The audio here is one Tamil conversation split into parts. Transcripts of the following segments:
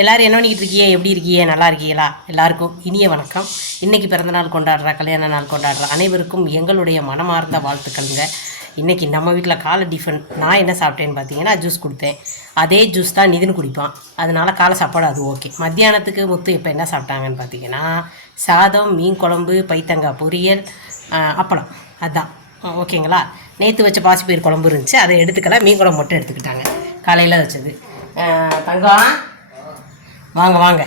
எல்லோரும் என்ன பண்ணிக்கிட்டு இருக்கியே? எப்படி இருக்கியே? நல்லா இருக்கீங்களா எல்லாருக்கும் இனிய வணக்கம். இன்றைக்கி பிறந்தநாள் கொண்டாடுற கல்யாண நாள் கொண்டாடுற. அனைவருக்கும் எங்களுடைய மனமார்ந்த வாழ்த்துக்களுங்க. இன்றைக்கி நம்ம வீட்டில் காலை டிஃபன் நான் என்ன சாப்பிட்டேன்னு பார்த்தீங்கன்னா ஜூஸ் கொடுத்தேன். அதே ஜூஸ் தான் நிதின் குடிப்பான். அதனால காலை சாப்பாடு அது ஓகே மத்தியானத்துக்கு முத்து இப்போ என்ன சாப்பிட்டாங்கன்னு பார்த்தீங்கன்னா சாதம் மீன் குழம்பு பைத்தங்காய் பொரியல் அப்பளம். அதான். ஓகேங்களா? நேற்று வச்ச பாசிப்பயிர் குழம்பு இருந்துச்சு. அதை எடுத்துக்கலாம் மீன் குழம்பு மட்டும் எடுத்துக்கிட்டாங்க. காலையில் வச்சது. தங்கம். வாங்க வாங்க.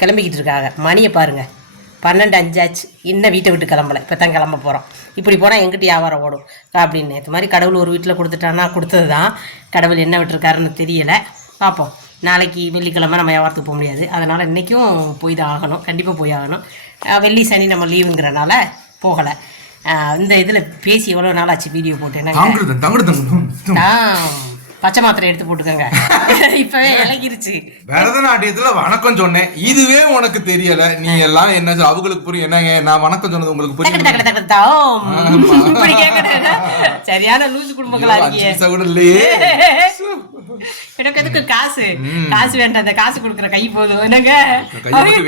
கிளம்பிக்கிட்டு இருக்காங்க மணியை பாருங்க. பன்னெண்டு அஞ்சாச்சு. இன்னும் வீட்டை விட்டு கிளம்பல. இப்போ தான் கிளம்ப போகிறோம் இப்படி போனால் எங்கிட்ட வியாபாரம் ஓடும்? அப்படின்னு. நேற்று மாதிரி கடவுள் ஒரு வீட்டில் கொடுத்துட்டான்னா கொடுத்தது தான் கடவுள் என்ன விட்டுருக்காருன்னு தெரியலை. பார்ப்போம் நாளைக்கு வெள்ளிக்கிழமை நம்ம வியாபாரத்துக்கு போக முடியாது. அதனால் இன்றைக்கும் போய் தான் ஆகணும். கண்டிப்பாக போய் ஆகணும். வெள்ளி சனி நம்ம லீவுங்கிறனால போகலை. இந்த இதில் பேசி எவ்வளோ நாள் ஆச்சு வீடியோ போட்டு? பச்சை மாத்திரை எடுத்து போட்டுக்கோங்க. இப்பவே இலகிருச்சு. பரதநாட்டியத்துல வணக்கம் சொன்னேன். இதுவே உனக்கு தெரியல. நீ எல்லாம் என்ன அவங்களுக்கு புரியும். என்னங்க நான் வணக்கம் சொன்னது உங்களுக்கு புரியும்? சரியான லூசு குடும்பங்களா எனக்கு எதுக்கு காசு? காசு வேண்டாம். அந்த காசு கொடுக்குற கை போதும். என்னங்க?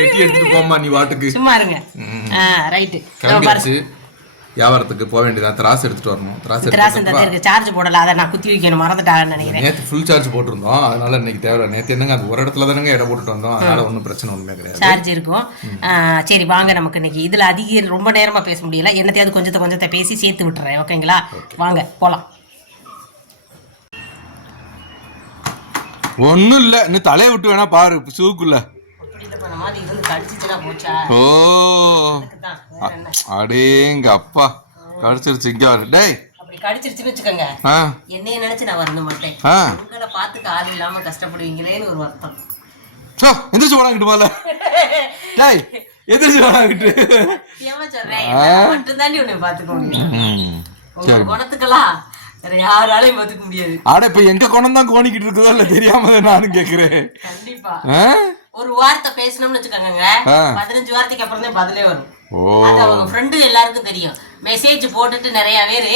வெட்டி எடுத்துட்டு போமா நீ வாட்டுக்கு. சும்மா இருங்க. ரைட்டு. வியாபாரத்துக்கு போக வேண்டியதான் திராசு எடுத்துட்டு வரணும். இந்த இருக்கு. சார்ஜ் போடல. அதை நான் குத்தி வைக்கணும். மறந்துட்டாங்கன்னு நினைக்கிறேன். நேத்து ஃபுல் சார்ஜ் போட்டிருந்தோம். அதனால இன்னைக்கு தேவை நேத்து என்னங்க? அது ஒரு இடத்துல தானங்க இடம் போட்டுட்டு வந்தோம். அதனால ஒன்றும் பிரச்சனை ஒண்ணுமே கிடையாது. சார்ஜ் இருக்கும். சரி வாங்க நமக்கு இன்னைக்கு. இதுல அதிக ரொம்ப நேரமா பேச முடியல. என்னத்தையாவது கொஞ்சத்தை கொஞ்சத்தை பேசி சேர்த்து விட்டுறேன். ஓகேங்களா? வாங்க போலாம். ஒன்றும் இல்லை. இன்னும் தலையை விட்டு வேணா பாரு. சூக்குள்ள ஓ? அடேங்க அப்பா. கடிச்சிருச்சு. இங்க வரு. டேய். கடிச்சிருச்சுன்னு வச்சுக்கோங்க. என்னைய நினைச்சு நான் வருந்த மாட்டேன். உங்களை பார்த்துக்க ஆள் இல்லாம கஷ்டப்படுவீங்களேன்னு ஒரு வருத்தம். சோ எந்திரிச்சு போடாங்கிட்டு மேல டேய் எந்திரிச்சு போடாங்கிட்டு ஏமா சொல்றேன். மட்டும்தாண்டி உன்னை பார்த்துக்க முடியும் உங்க சரி. குணத்துக்கெல்லாம் வேற யாராலையும் பார்த்துக்க முடியாது. ஆட இப்ப எங்க குணம் தான் கோணிக்கிட்டு இருக்குதோ இல்ல தெரியாம நானும் கேக்குறேன். கண்டிப்பா? ஒரு வார்த்தை பேசணும்னு வச்சுக்கோங்க. பதினஞ்சு வார்த்தைக்கு அப்புறம் தான் பதிலே வரும். அது அவங்க ஃப்ரெண்டு எல்லாருக்கும் தெரியும். மெசேஜ் போட்டுட்டு நிறைய பேர்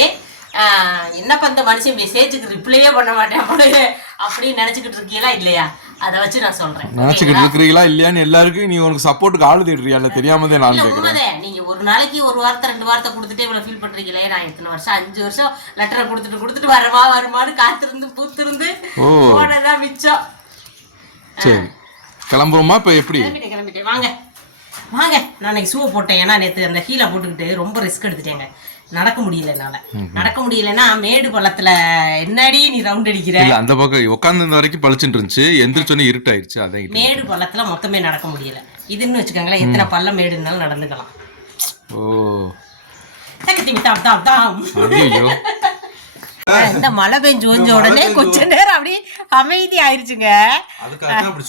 என்னப்பா இந்த மனுஷன் மெசேஜுக்கு ரிப்ளையே பண்ண மாட்டேன் அப்படின்னு நினைச்சுக்கிட்டு இருக்கீங்களா இல்லையா? அதை வச்சு நான் சொல்றேன். நினைச்சுக்கிட்டு இருக்கிறீங்களா இல்லையான்னு எல்லாருக்கும் நீ உனக்கு சப்போர்ட்டுக்கு ஆளு தேடுறியா? இல்ல கேக்குறேன். உண்மைதான். நீங்க ஒரு நாளைக்கு ஒரு வார்த்தை ரெண்டு வார்த்தை கொடுத்துட்டே இவ்வளவு ஃபீல் பண்றீங்களே? நான் இத்தனை வருஷம் அஞ்சு வருஷம் லெட்டரை கொடுத்துட்டு கொடுத்துட்டு வருமா வருமான்னு காத்திருந்து பூத்திருந்து. போனதான் மிச்சம். சரி. கிளம்புறோமா? இப்ப எப்படி? கிளம்பிட்டேன் கிளம்பிட்டேன். வாங்க. வாங்க. நான் அன்னைக்கு ஷூ போட்டேன். ஏன்னா நேற்று அந்த ஹீலை போட்டுக்கிட்டு ரொம்ப ரிஸ்க் எடுத்துட்டேங்க. நடக்க முடியல என்னால. நடக்க முடியலன்னா மேடு பள்ளத்துல என்னடி நீ ரவுண்ட் அடிக்கிற? இல்ல அந்த பக்கம் உட்கார்ந்து வரைக்கும் பளிச்சுட்டு இருந்துச்சு. எந்திரிச்சோன்னே இருட்டாயிருச்சு. அதான். மேடு பள்ளத்துல மொத்தமே நடக்க முடியல. இதுன்னு வச்சுக்கோங்களேன் எத்தனை பள்ளம் மேடுனாலும் நடந்துக்கலாம். ஓ. ஐயோ இந்த மழை பெஞ்சு கொஞ்ச உடனே கொஞ்ச நேரம் அப்படியே அமைதி ஆயிருச்சுங்க. அப்படி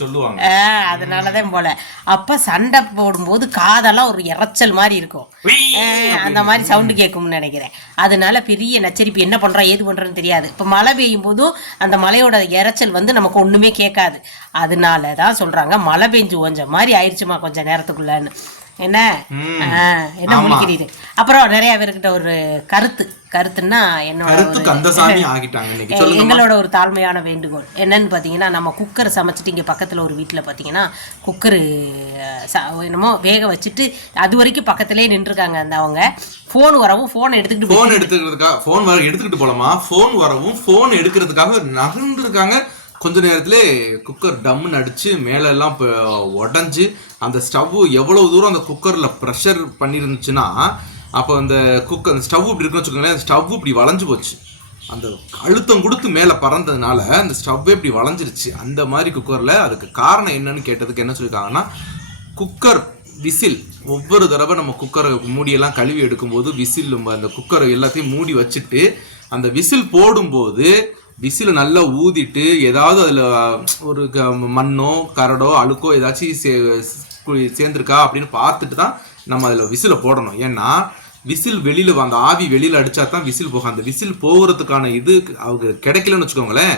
அதனாலதான் போல. அப்ப சண்டை போடும்போது காதெல்லாம் ஒரு இரைச்சல் மாதிரி இருக்கும். அந்த மாதிரி சவுண்டு கேட்கும்னு நினைக்கிறேன். அதனால பெரிய நச்சரிப்பு என்ன பண்றோம் ஏது பண்றோம்னு தெரியாது. இப்ப மழை பெய்யும் போதும் அந்த மலையோட இரைச்சல் வந்து நமக்கு ஒண்ணுமே கேட்காது. அதனால தான் சொல்றாங்க மழை பெஞ்சு கொஞ்சம் மாதிரி ஆயிடுச்சுமா கொஞ்ச நேரத்துக்குள்ளன்னு. என்ன? என்ன முடிக்கிறீரு அப்புறம் நிறைய பேர்கிட்ட ஒரு கருத்து. கருத்துன்னா என்னோட எங்களோட ஒரு தாழ்மையான வேண்டுகோள். என்னன்னு பார்த்தீங்கன்னா நம்ம குக்கர் சமைச்சிட்டு இங்கே பக்கத்தில் ஒரு வீட்டில் பார்த்தீங்கன்னா குக்கரு என்னமோ வேக வச்சுட்டு அது வரைக்கும் பக்கத்துலேயே நின்றுருக்காங்க அந்த அவங்க. ஃபோன் வரவும் ஃபோன் எடுத்துக்கிட்டு போய் போன் எடுத்துக்கிறதுக்காக போன் வர எடுத்துக்கிட்டு போலாமா? போன் வரவும் போன் எடுக்கிறதுக்காக நகர்ந்துருக்காங்க. கொஞ்ச நேரத்திலே குக்கர் டம்முன்னு அடிச்சு மேலெல்லாம் உடஞ்சி அந்த ஸ்டவ் எவ்வளோ தூரம் அந்த குக்கரில் ப்ரெஷர் பண்ணியிருந்துச்சுன்னா அப்போ அந்த குக்கர் அந்த ஸ்டவ் இப்படி இருக்குன்னு வச்சுக்கோங்களேன் ஸ்டவ் இப்படி வளைஞ்சு போச்சு. அந்த அழுத்தம் கொடுத்து மேலே பறந்ததுனால அந்த ஸ்டவ்வே இப்படி வளைஞ்சிருச்சு. அந்த மாதிரி குக்கரில் அதுக்கு காரணம் என்னன்னு கேட்டதுக்கு என்ன சொல்லியிருக்காங்கன்னா குக்கர் விசில். ஒவ்வொரு தடவை நம்ம குக்கரை மூடியெல்லாம் கழுவி எடுக்கும்போது விசில் நம்ம அந்த குக்கரை எல்லாத்தையும் மூடி வச்சுட்டு அந்த விசில் போடும்போது விசில் நல்லா ஊதிட்டு ஏதாவது அதில் ஒரு க- மண்ணோ கரடோ அழுக்கோ ஏதாச்சும் சே சேர்ந்துருக்கா அப்படின்னு பார்த்துட்டு தான் நம்ம அதில் விசிலை போடணும். ஏன்னா விசில் வெளியில் அந்த ஆவி வெளியில் அடிச்சா தான் விசில் போகும். அந்த விசில் போகிறதுக்கான இது அவங்க கிடைக்கலன்னு வச்சுக்கோங்களேன்.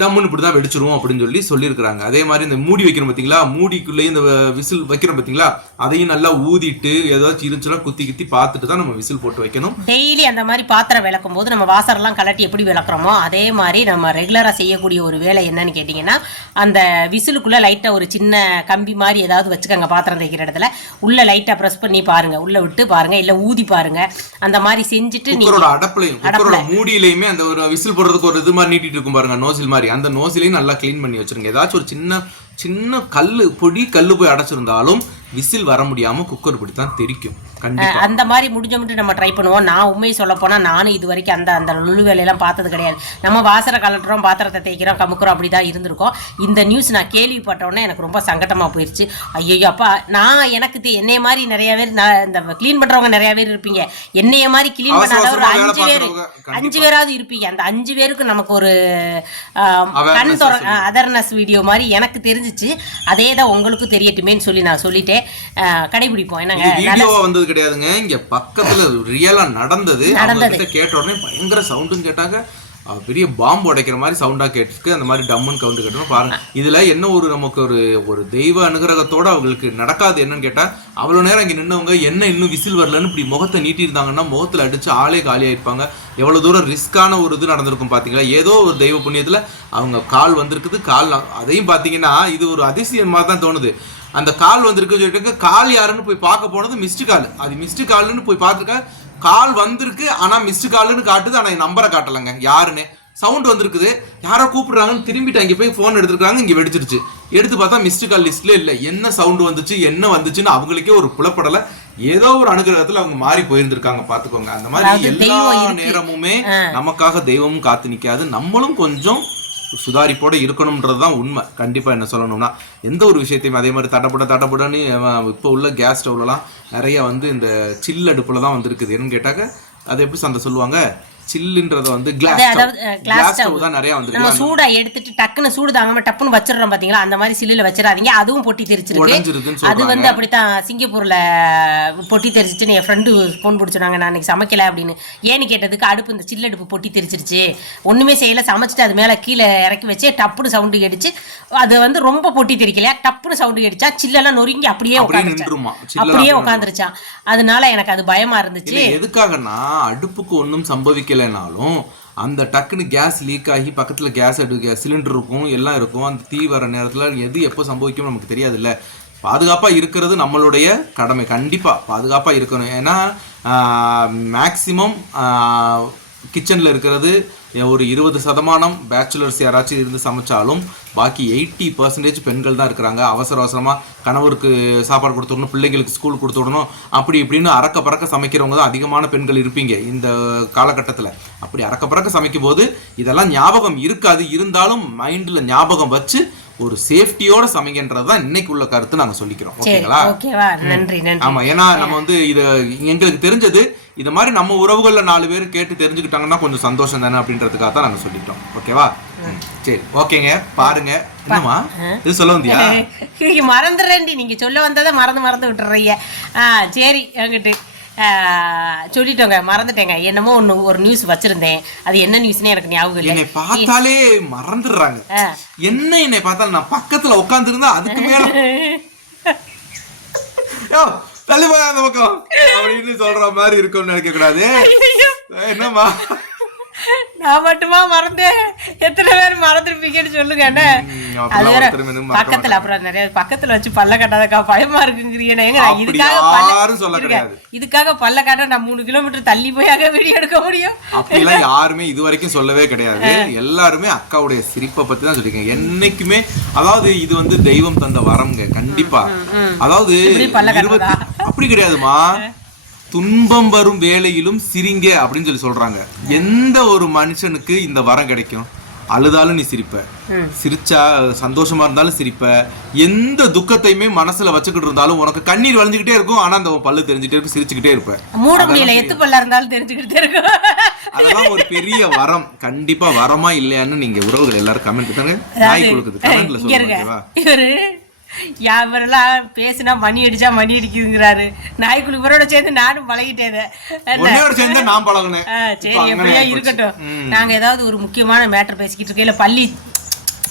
டம்முன்னு இப்படி தான் வெடிச்சிரும் அப்படின்னு சொல்லி சொல்லியிருக்கிறாங்க. அதே மாதிரி இந்த மூடி வைக்கிறோம் பார்த்தீங்களா மூடிக்குள்ளேயே இந்த விசில் வைக்கிறோம் பார்த்தீங்களா அதையும் நல்லா ஊதிட்டு ஏதாச்சும் இருந்துச்சுன்னா குத்தி குத்தி பார்த்துட்டு தான் நம்ம விசில் போட்டு வைக்கணும். டெய்லி அந்த மாதிரி பாத்திரம் விளக்கும் போது நம்ம வாசரெல்லாம் கலட்டி எப்படி விளக்குறோமோ அதே மாதிரி நம்ம ரெகுலராக செய்யக்கூடிய ஒரு வேலை என்னன்னு கேட்டிங்கன்னா அந்த விசிலுக்குள்ளே லைட்டாக ஒரு சின்ன கம்பி மாதிரி ஏதாவது வச்சுக்கோங்க பாத்திரம் தைக்கிற இடத்துல. உள்ள லைட்டாக ப்ரெஸ் பண்ணி பாருங்க. உள்ள விட்டு பாருங்க. இல்லை ஊதி பாருங்க. அந்த மாதிரி செஞ்சுட்டு நீ குக்கரோட அடப்புலையும் மூடியிலையுமே அந்த ஒரு விசில் போடுறதுக்கு ஒரு இது மாதிரி நீட்டிட்டு இருக்கும் பாருங்க. நோசில் மாதிரி. அந்த நோசிலையும் நல்லா க்ளீன் பண்ணி வச்சிருங்க. ஏதாச்சும் ஒரு சின்ன சின்ன கல்லு பொடி கல்லு போய் அடைச்சிருந்தாலும் விசில் வர முடியாம குக்கர் இப்படி தான் தெரிக்கும். கண்டிப்பா. அந்த மாதிரி முடிஞ்ச மட்டும் நம்ம ட்ரை பண்ணுவோம். நான் உண்மையை சொல்ல போனால் நானும் இது வரைக்கும் அந்த அந்த லுழு வேலையெல்லாம் பார்த்தது கிடையாது. நம்ம வாசரை கலட்டுறோம் பாத்திரத்தை தேய்க்கிறோம் கமுக்குறோம் அப்படி தான் இருந்திருக்கோம். இந்த நியூஸ் நான் கேள்விப்பட்டோன்னே எனக்கு ரொம்ப சங்கடமாக போயிடுச்சு ஐயோ அப்பா நான் எனக்கு தெ- என்னைய மாதிரி நிறைய பேர் நான் இந்த க்ளீன் பண்ணுறவங்க நிறைய பேர் இருப்பீங்க. என்னைய மாதிரி க்ளீன் பண்ணாத ஒரு அஞ்சு பேர். அஞ்சு பேராவது இருப்பீங்க. அந்த அஞ்சு பேருக்கு நமக்கு ஒரு கண் தொற அதர்னஸ் வீடியோ மாதிரி எனக்கு தெரிஞ்சிச்சு. அதே தான் உங்களுக்கும் தெரியட்டுமேன்னு சொல்லி நான் சொல்லிட்டேன். கடைபிடிப்போம். என்னங்க வீடியோவா வந்தது கிடையாதுங்க. இங்க பக்கத்துல ரியலா நடந்தது. அவங்க நடந்தது. கிட்ட உடனே பயங்கர சவுண்டும் கேட்டாங்க. பெரிய பாம்பு உடைக்கிற மாதிரி சவுண்டா கேட்டிருக்கு. அந்த மாதிரி டம்முன்னு கவுண்ட் கேட்டோம் பாருங்க. இதுல என்ன ஒரு நமக்கு ஒரு ஒரு தெய்வ அனுகிரகத்தோட அவங்களுக்கு நடக்காது என்னன்னு கேட்டா அவ்வளவு நேரம் இங்க நின்னவங்க என்ன இன்னும் விசில் வரலன்னு இப்படி முகத்தை நீட்டி இருந்தாங்கன்னா முகத்துல அடிச்சு ஆளே காலி ஆயிருப்பாங்க. எவ்வளவு தூரம் ரிஸ்கான ஒரு இது நடந்திருக்கும் பாத்தீங்களா? ஏதோ ஒரு தெய்வ புண்ணியத்துல அவங்க கால் வந்திருக்குது. கால் அதையும் பாத்தீங்கன்னா இது ஒரு அதிசயம் மாதிரி தான் தோணுது. அந்த கால் வந்திருக்கு சொல்லிட்டு கால் யாருன்னு போய் பார்க்க போனது மிஸ்டு கால் அது மிஸ்டு கால்னு போய் பார்த்துருக்க. கால் வந்திருக்கு ஆனா மிஸ்டு கால்னு காட்டுது ஆனா நம்பரை காட்டலைங்க. யாருன்னு? சவுண்ட் வந்திருக்குது. யாரோ கூப்பிடுறாங்கன்னு திரும்பிட்டு அங்கே போய் ஃபோன் எடுத்துருக்காங்க இங்க வெடிச்சிருச்சு. எடுத்து பார்த்தா மிஸ்டு கால் லிஸ்ட்ல இல்ல. என்ன சவுண்ட் வந்துச்சு என்ன வந்துச்சுன்னு அவங்களுக்கே ஒரு புலப்படல. ஏதோ ஒரு அனுகிரகத்துல அவங்க மாறி போயிருந்திருக்காங்க பாத்துக்கோங்க அந்த மாதிரி எல்லா. நேரமுமே நமக்காக தெய்வமும் காத்து நிக்காது. நம்மளும் கொஞ்சம் சுதாரிப்போட இருக்கணும்ன்றது தான் உண்மை. கண்டிப்பா என்ன சொல்லணும்னா எந்த ஒரு விஷயத்தையும் அதே மாதிரி தடப்பட தடப்படன்னு இப்போ உள்ள கேஸ் ஸ்டவ்லலாம் நிறைய வந்து இந்த சில்லு அடுப்புல தான் வந்திருக்குது. என்னன்னு கேட்டாக்க அது எப்படி சந்தை சொல்லுவாங்க? சில்லுன்றத வந்து கிளாஸ் கிளாஸ். ஸ்டவ் தான் நிறைய நம்ம வந்திருக்கு சூடா எடுத்துட்டு டக்குன்னு சூடு தாங்காம டப்புன்னு வச்சிடுறோம் பாத்தீங்களா? அந்த மாதிரி சில்லுல வச்சிடாதீங்க. அதுவும் பொட்டி தெரிச்சிருக்கு அது வந்து அப்படித்தான் சிங்கப்பூர்ல பொட்டி தெரிச்சிச்சுன்னு என் ஃப்ரெண்டு ஃபோன் பிடிச்சினாங்க. நான் அன்னைக்கு சமைக்கல அப்படின்னு. ஏன்னு கேட்டதுக்கு அடுப்பு இந்த சில்லு அடுப்பு பொட்டி தெரிச்சிருச்சு ஒண்ணுமே செய்யல. சமைச்சிட்டு அது மேல கீழே இறக்கி வச்சு டப்புன்னு சவுண்டு கேட்டுச்சு. அது வந்து ரொம்ப பொட்டி தெரிக்கல டப்புன்னு சவுண்டு கேட்டுச்சா? சில்லெல்லாம் நொறுங்கி அப்படியே அப்படியே உட்காந்துருச்சா? நின்றுமா சில்லெல்லாம் அப்படியே உட்காந்துருச்சான் அதனால எனக்கு அது பயமா இருந்துச்சு. இல்ல எதுக்காகன்னா அடுப்புக்கு ஒன்றும் வைக்கலைனாலும் அந்த டக்குன்னு கேஸ் லீக் ஆகி பக்கத்தில் கேஸ் அடு சிலிண்டர் இருக்கும் எல்லாம் இருக்கும். அந்த தீ வர நேரத்தில் எது எப்போ சம்பவிக்கும் நமக்கு தெரியாதுல்ல. பாதுகாப்பாக இருக்கிறது நம்மளுடைய கடமை. கண்டிப்பாக பாதுகாப்பாக இருக்கணும். ஏன்னா மேக்சிமம் கிச்சனில் இருக்கிறது ஒரு இருபது சதமானம் பேச்சுலர்ஸ் யாராச்சும் இருந்து சமைச்சாலும் பாக்கி எயிட்டி பர்சன்டேஜ் பெண்கள் தான் இருக்கிறாங்க. அவசர அவசரமா கணவருக்கு சாப்பாடு கொடுத்து விடணும் பிள்ளைங்களுக்கு ஸ்கூல் கொடுத்து விடணும் அப்படி இப்படின்னு அறக்க பறக்க சமைக்கிறவங்க தான் அதிகமான பெண்கள் இருப்பீங்க இந்த காலகட்டத்தில். அப்படி அறக்க பறக்க சமைக்கும் போது இதெல்லாம் ஞாபகம் இருக்காது. இருந்தாலும் மைண்ட்ல ஞாபகம் வச்சு ஒரு சேஃப்டியோட சமைக்கின்றது தான் இன்னைக்கு உள்ள கருத்து நாங்க சொல்லிக்கிறோம். ஓகேங்களா? ஓகேவா? நன்றி நன்றி. ஆமா ஏன்னா நம்ம வந்து இது எங்களுக்கு தெரிஞ்சது இது மாதிரி நம்ம உறவுகள்ல நாலு பேர் கேட்டு தெரிஞ்சுக்கிட்டாங்கன்னா கொஞ்சம் சந்தோஷம் தானே அப்படின்றதுக்காக தான் நாங்க சொல்லிட்டோம். ஓகேவா? சரி ஓகேங்க. பாருங்க. என்னம்மா? இது சொல்ல வந்தியா? மறந்துடுறேன்டி நீங்க சொல்ல வந்ததை மறந்து மறந்து விட்டுறீங்க. ஆ சரி என்கிட்ட சொல்லிட்டோங்க. மறந்துட்டேங்க. என்னமோ ஒன்று ஒரு நியூஸ் வச்சிருந்தேன். அது என்ன நியூஸ்னே எனக்கு ஞாபகம் இல்லை. பார்த்தாலே மறந்துடுறாங்க. என்ன என்னை பார்த்தாலும் நான் பக்கத்துல உட்காந்துருந்தா அதுக்கு மேல. யோ தள்ளி போய் அந்த பக்கம்? அப்படின்னு சொல்ற மாதிரி இருக்கும்னு நினைக்க கூடாது. என்னம்மா? நான் மட்டுமா மறந்தேன். எத்தனை பேர் மறந்துருப்பீங்கன்னு சொல்லுங்க என்ன? அது வேற பக்கத்துல அப்புறம் நிறைய பக்கத்துல வச்சு பல்ல கட்டாதக்கா பயமா இருக்குங்கிறீங்க. நான் இதுக்காக பல்ல. இதுக்காக பல்ல காட்ட நான் மூணு கிலோமீட்டர் தள்ளி போயாக வீடியோ எடுக்க முடியும்? அப்படிலாம் யாருமே இது வரைக்கும் சொல்லவே கிடையாது. எல்லாருமே அக்காவுடைய சிரிப்பை பத்தி தான் சொல்லிருக்கேன் என்னைக்குமே அதாவது இது வந்து தெய்வம் தந்த வரம்ங்க கண்டிப்பா. அதாவது அப்படி கிடையாதுமா. துன்பம் வரும் வேளையிலும் சிரிங்க அப்படின்னு சொல்லி சொல்றாங்க. எந்த ஒரு மனுஷனுக்கு இந்த வரம் கிடைக்கும்? அழுதாலும் நீ சிரிப்ப. சிரிச்சா சந்தோஷமா இருந்தாலும் சிரிப்ப. எந்த துக்கத்தையுமே மனசுல வச்சுக்கிட்டு இருந்தாலும் உனக்கு கண்ணீர் வழிஞ்சுக்கிட்டே இருக்கும். ஆனா அந்த உன் பல்லு தெரிஞ்சுட்டே இருக்கும் சிரிச்சுக்கிட்டே இருப்ப. மூட முடியல. எத்து பல்லா இருந்தாலும் தெரிஞ்சுக்கிட்டு இருக்கும். அதெல்லாம் ஒரு பெரிய வரம். கண்டிப்பா வரமா இல்லையான்னு நீங்க உறவுகள் எல்லாரும் கமெண்ட் பண்ணுங்க. நாய் கொடுக்குது கமெண்ட்ல சொல்லுங்க யாவரெல்லாம் பேசினா மணி அடிச்சா மணி அடிக்குதுங்கிறாரு நாய்க்குழு இவரோட சேர்ந்து நானும் பழகிட்டேன் சரி எப்படியா. இருக்கட்டும். நாங்க ஏதாவது ஒரு முக்கியமான மேட்டர் பேசிக்கிட்டு இருக்கையில பள்ளி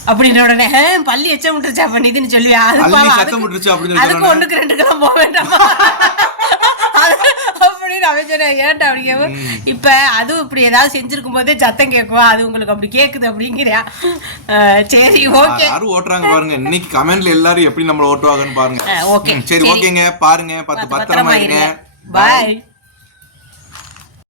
அப்படின்ன உடனே "ஆ, பள்ளி எச்சம் விட்டுருச்சா பண்ணிதுன்னு சொல்லி அதுக்கு. ஒண்ணுக்கு ரெண்டுக்கெல்லாம் போக வேண்டாமா சொன்னேன் ஏன்டா அப்படி கேட்கும் இப்ப அதுவும் இப்படி ஏதாவது செஞ்சிருக்கும் போதே சத்தம் கேட்கும் அது உங்களுக்கு அப்படி கேக்குது அப்படிங்கிறியா சரி ஓகே யாரும் ஓட்டுறாங்க பாருங்க. இன்னைக்கு கமெண்ட்ல எல்லாரும் எப்படி நம்மள ஓட்டுவாங்கன்னு பாருங்க. ஓகே சரி ஓகேங்க. பாருங்க. பத்து பத்திரமா இருங்க. பாய்